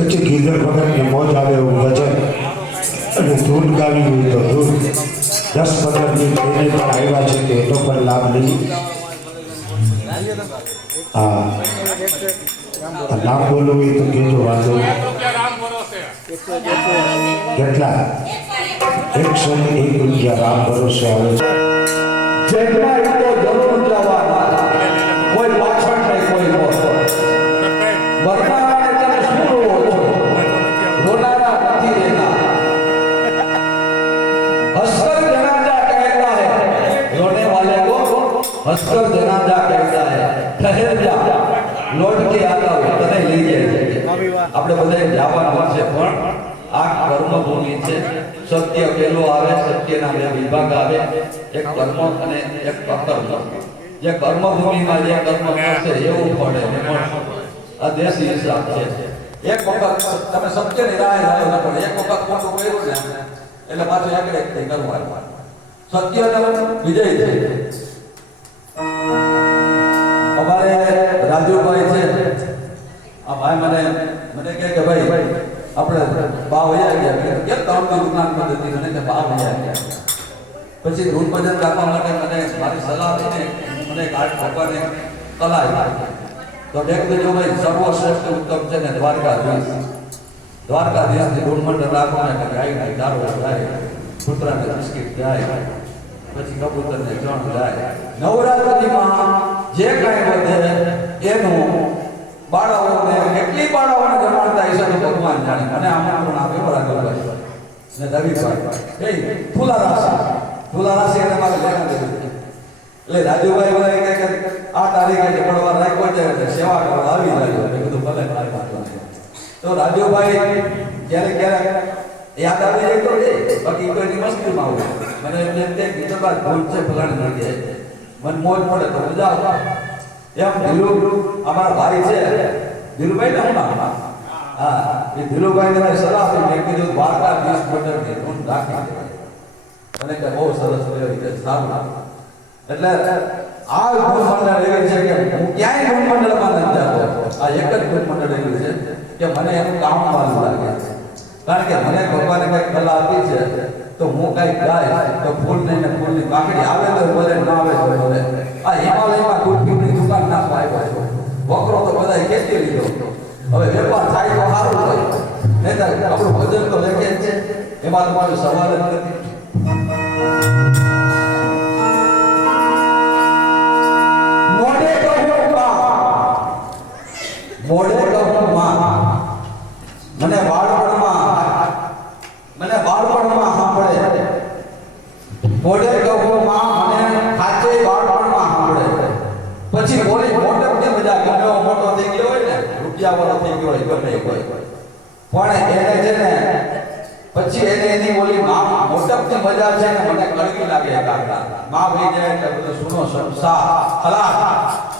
પછી ગીધર વગરની મોજ આવે એવું વચન અને ધૂન ગાવી હોય તો ધૂન 10-15 દિન એને પણ આવ્યા છે કે એનો પણ લાભ લઈ. હા નામ બોલવું હોય તો કહેજો, વાંધો કેટલા 101 રૂપિયા રામ ભરોસે આવે છે. हंसकर जनाजा कहता है ठहर जा लौट के आता हो तने લઈ જાય છે. આપણે બધાએ જવાનું છે પણ આ કર્મભૂમિ છે. સત્ય પેલો આવે, સત્યના બે વિભાગ આવે, એક કર્મ અને એક અકર્મ. જે કર્મભૂમિમાં જે કર્મ કરશે એવું પડે એમાં આ દેશી હિસાબ છે. એક વખત તમે સત્યની રાહ ચાલો ન પડે, એક વખત ખોટું કર્યું ને એટલે પાછું આગળ એક કરવાનું. સત્યનો વિજય છે. અમારે રાજુભાઈ છે, આ ભાઈ મને કહે કે ભાઈ આપણે બા વયા ગયા કેમ ત્રણ દુકાન પર હતી, મને કે બા વયા ગયા. પછી ધૂન ભજન રાખવા માટે મને મારી સલાહ આપીને મને ગાઢ ભગવાને કલા આપી. તો મેં કીધું જો ભાઈ સર્વશ્રેષ્ઠ ઉત્તમ છે ને દ્વારકાધીશની ધૂન મંડળ રાખવાને કે ગાય દારૂ જાય, કૂતરાને બિસ્કીટ જાય, પછી કબૂતરને જણ જાય. નવરાત્રિમાં જે કાંઈ વધે એનું બાળાઓને કેટલી બાળાઓને જમાડતા હશે તો ભગવાન જાણે. મને આમંત્રણ આપ્યું રાજુભાઈ ને રવિભાઈ એ તુલા રાશિ એને મારે લેવા દેવું. એટલે રાજુભાઈ બોલે કે આ તારીખે જમણવાર રાખ્યો છે એટલે સેવા કરવા આવી રહ્યો. મેં કીધું ભલે મારી વાત નહીં. તો રાજુભાઈ ક્યારેક યાદ આવી જાય તો બાકી કોઈની મસ્તીમાં હોય. મને એમને એમ કે ગીતોબાદ ભૂલ છે ફલાણી જગ્યાએ મને મોજ પડે તો મજા આવે. એમ ધીરુ અમારા ભાઈ છે ધીરુભાઈ ને હું નામ, હા એ ધીરુભાઈ ને સલાહ આપી. મેં કીધું દ્વારકાધીશ મંડળની ધૂન રાખી અને કે બહુ સરસ લેવી છે, સારું. એટલે આ ધૂન મંડળ એવી છે કે હું ક્યાંય ધૂન મંડળમાં નથી જતો. આ એક જ ધૂન મંડળ એવી છે કે મને એનું કામ વાળું લાગે છે. કારણ કે મને ભગવાને કંઈક કલા આપી છે તો હું કંઈક ગાય તો ફૂલ નહીં ને ફૂલની પાંખડી આવે તો બોલે, ના આવે તો બોલે. આ હિમાલયમાં કુટપીની દુકાન નાખવા આવ્યો છો, વકરો તો બધાએ ખેતી લીધો. હવે વેપાર થાય તો સારું થાય, નહીં તો આપણું ભજન તો લેખે જ છે, એમાં તમારો સવાલ જ નથી. મોઢે કહું માં મને બાળપણમાં સાંભળે. મોઢે કહું માં મને ખાચે બાળપણમાં સાંભળે. પછી બોલી મોટપની મજા ગમે મોટો થઈ ગયો હોય ને, રૂપિયા વાળો થઈ ગયો હોય ગમે કોઈ, પણ એને છે ને પછી એની બોલી માં મોટપની મજા છે ને મને કડવી લાગે. કાકા માં ભાઈ જાય એટલે બધું સુનો સંસાર ખલાસ,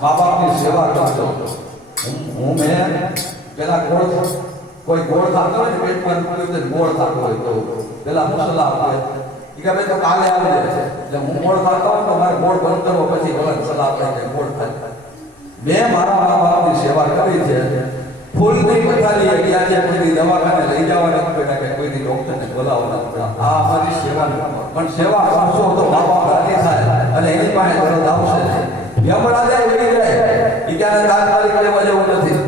મા બાપની સેવા કરતો. હું મેં પેલા કોઈ ગોળ ખાતો હોય ને પેટમાં ગોળ ખાતો હોય તો પેલા મસલા આપે કે ભાઈ તો કાલે આવી જાય. એટલે હું ગોળ ખાતો હોય તો મારે ગોળ બંધ કરવો, પછી ભગવાન સલાહ આપે કે ગોળ ખાય. મેં મારા મા બાપની સેવા કરી છે. ફૂલની પથારી ગયા છે, કોઈની દવાખાને લઈ જવાના બેટા કે કોઈની ડોક્ટરને બોલાવવાના. આ અમારી સેવા પણ સેવા કરશો તો મા બાપ રાજી થાય અને એની પાસે દરદ આવશે. યમરાજ એવી જાય એ ક્યારે તાત્કાલિક લેવા જેવું નથી.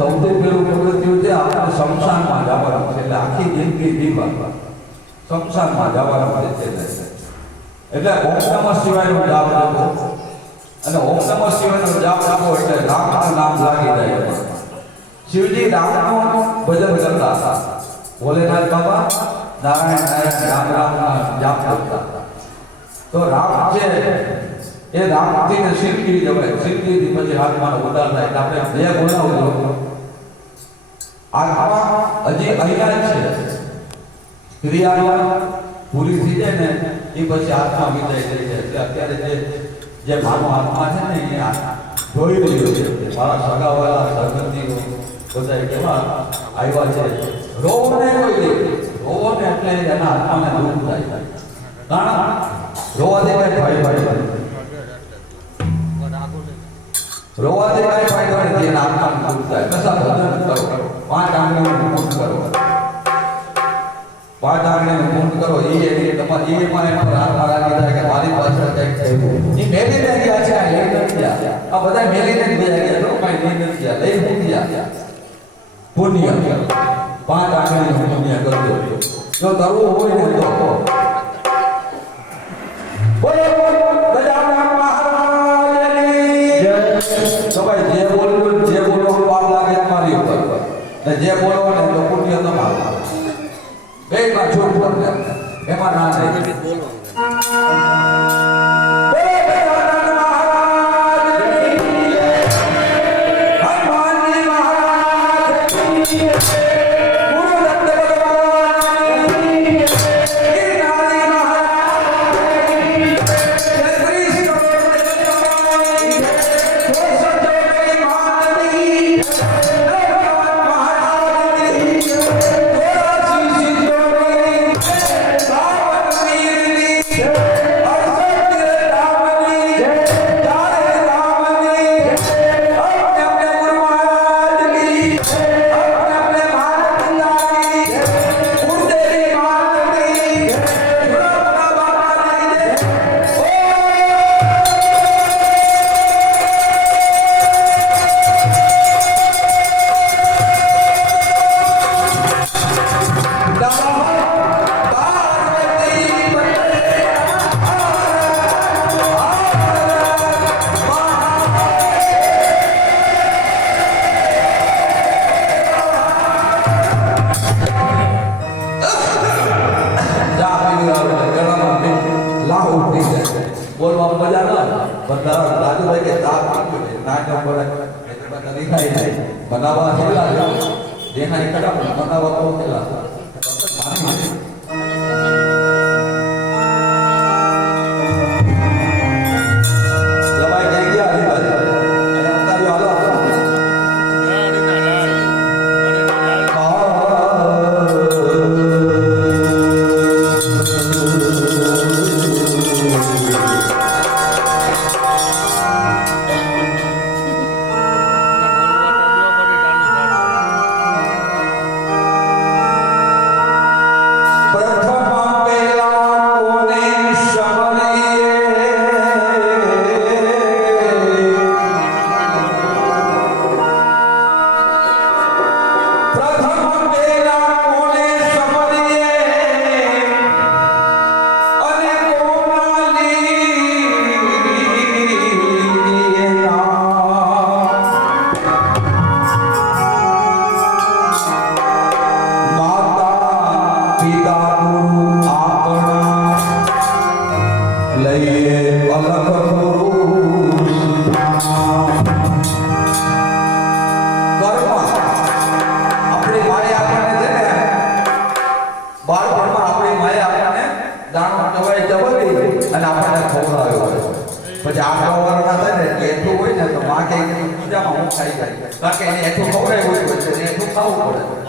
સૌથી પેલું પગથિયું છે આપણે શમશાનમાં જવાનું છે એટલે આખી જિંદગી દીવા શમશાનમાં જવાનું છે એટલે ઓમ નમઃ શિવાયનો જાપ આપો અને ઓમ નમઃ શિવાયનો જાપ આપો એટલે રામનું નામ લાગી જાય એમાં. શિવજી રામનું ભજન કરતા હતા. ભોલેનાથ બાબા નારાયણ નારાયણ રામ રામના જાપ કરતા હતા. તો રામ છે એ રામથી ને શિવજી જવાય. શિવજીથી પછી આત્માનો ઉદ્ધાર થાય. આપણે જે બોલાવો આત્મા હજી અહીંયા જ છે. ક્રિયા પૂરી થઈ જાય ને એ પછી આત્મા વિદાય થઈ જાય. એટલે અત્યારે જે માનો આત્મા છે ને એ જોઈ રહ્યો છે. મારા સગાવાળા સંબંધીઓ બધા કેવા આવ્યા છે. રોવો ને કોઈ દે રોવો ને એટલે એના આત્માને દુઃખ થાય. કારણ રોવાથી કઈ ફાયદો નથી. રોવાથી કઈ ફાયદો નથી. એના આત્માને દુઃખ થાય. કશા ભજન કરો, 5 આંગળીનું પૂર્ણ કરો, 5 આંગળીનું પૂર્ણ કરો. એ તમારી એમાં એમાં આત્મા રાખી થાય કે મારી પાછળ કંઈક થયું. એ મેલીને ગયા છે, આ લઈ નથી ગયા. આ બધા મેલીને જ ગયા ગયા. તો કઈ લઈ નથી ગયા, લઈ નથી ગયા. પુણ્ય 5 આંગળીનું પુણ્ય કરજો. જો કરવું હોય ને તો તો ભાઈ જે બોલવું પાપ લાગે તમારી ઉપર ને જે બોલો ને તો પુણ્ય તમારું. બે માં છૂટ પડે એમાં ના થાય. મજા ના બધા રાજુભાઈ કે તાપ પીવું છે ના ન પડે એટલે બધા દેખાય જાય બનાવવા થયેલા દેખાય ખરા પણ બનાવવા બહુ થયેલા પછી આખા ઓવરના થાય ને એટલું હોય ને તો માં કે મજામાં હું ખાઈ જાય બાકી એને એટલું ખવડાવ્યું હોય છે એટલું ખાવું પડે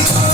Oh,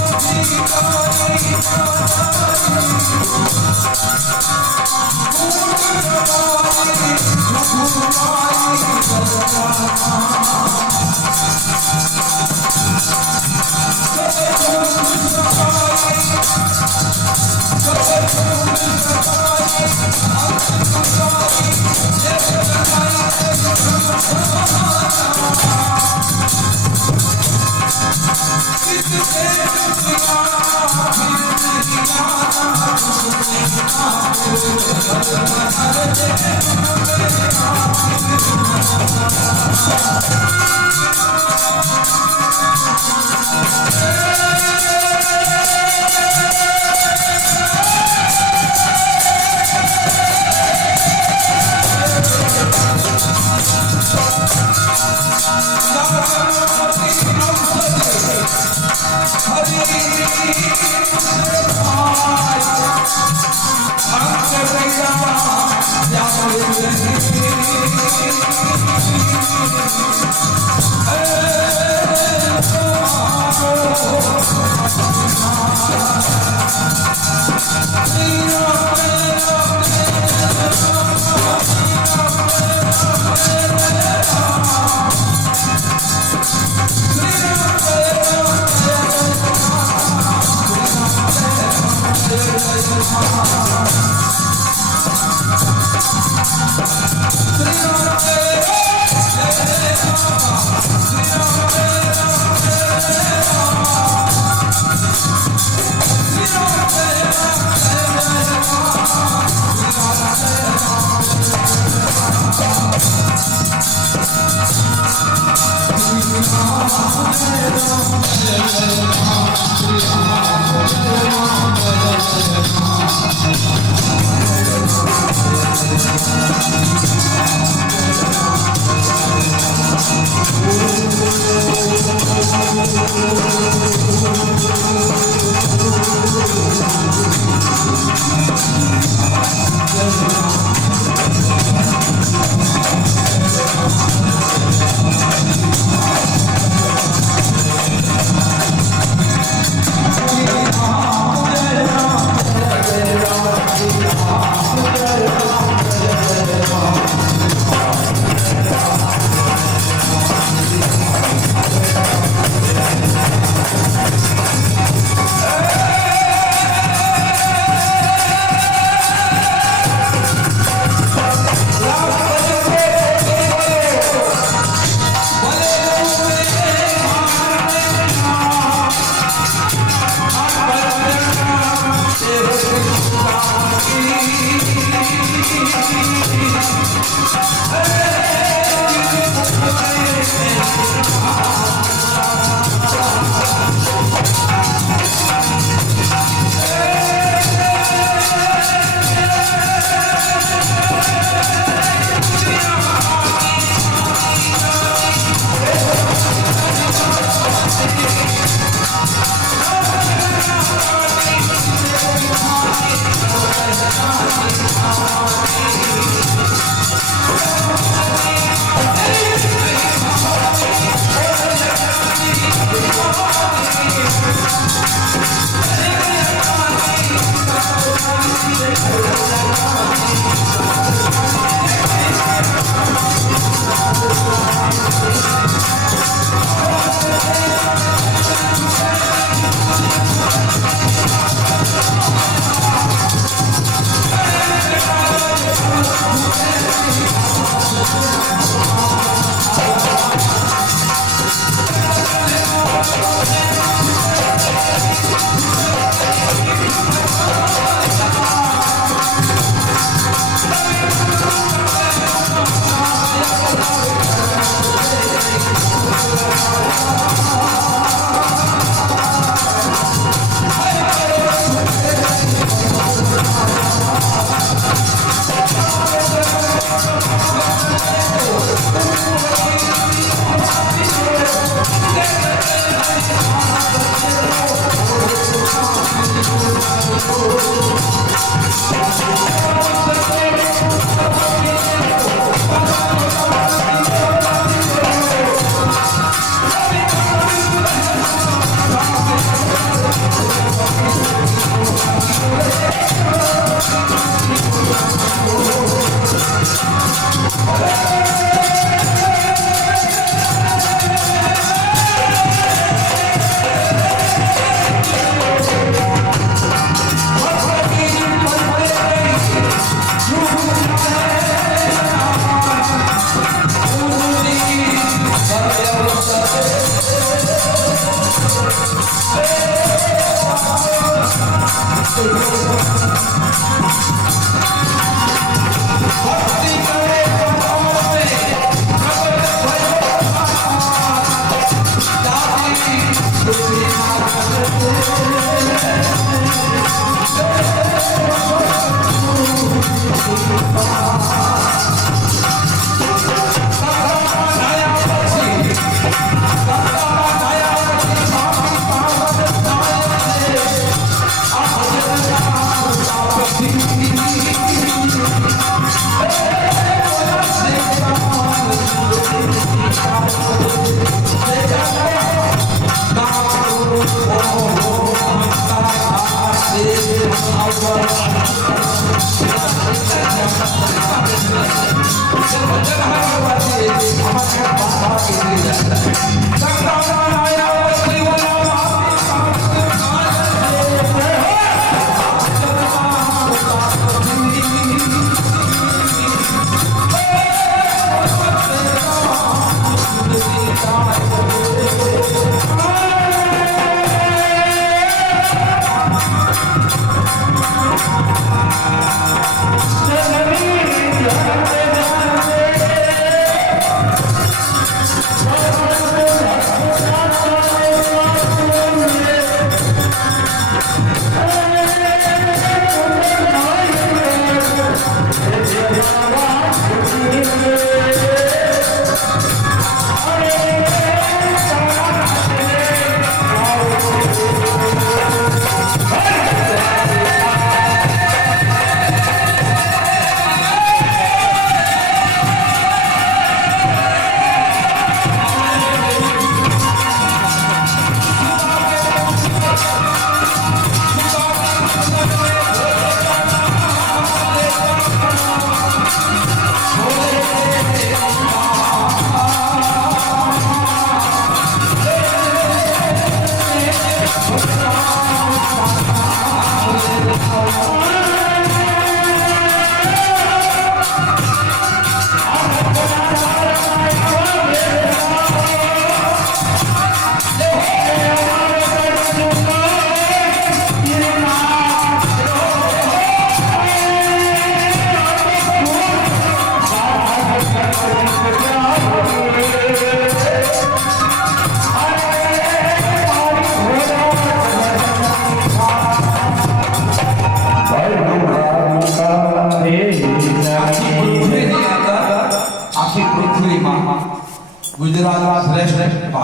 ગુજરાતમાં શ્રેષ્ઠ